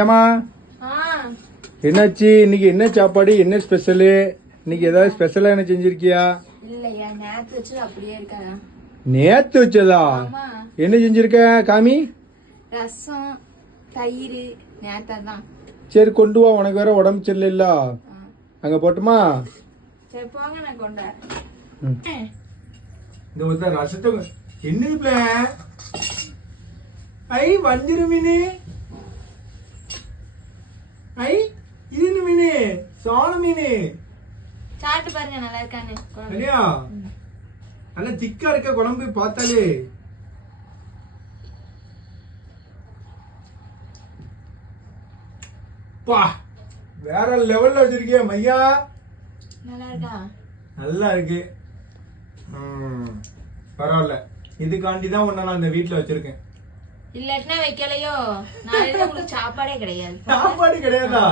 ஏமா என்னாச்சு இன்னைக்கு? என்ன சாப்பாடு? என்ன ஸ்பெஷல் இன்னைக்கு? ஏதாவது ஸ்பெஷலா என்ன செஞ்சிருக்கியா? இல்லையா, நேத்து வச்சது அப்படியே இருக்காதா? நேத்து வச்சதா? என்ன செஞ்சிருக்க காமி? ரசம், தயிர் நேத்தான். சரி கொண்டு வா, உனக்கு வேற உடம்பு சரியில்ல. அங்க போட்டுமா? சரி போங்க, நான் கொண்டேன். இந்த ஒரு ரசத்தை என்னது ஐ வஞ்சிர மீன். ஐ இது என்ன மீன்? சோள மீன். சாப்பிட்டு பாருங்க, நல்லா இருக்கானு. சரியா? நல்லா திக்கா இருக்க குழம்பு பார்த்தாலே. பா வேற லெவல்ல வச்சிருக்கிய மையா. நல்லா இருக்கா? நல்லா இருக்கு. பரவாயில்ல, இதுக்காண்டி தான் உன்னை நான் இந்த வீட்டுல வச்சிருக்கேன். இல்லாட்டினா வைக்கலையோ, நாளையில உங்களுக்கு சாப்பாடே கிடையாது. சாப்பாடு கிடையாதா?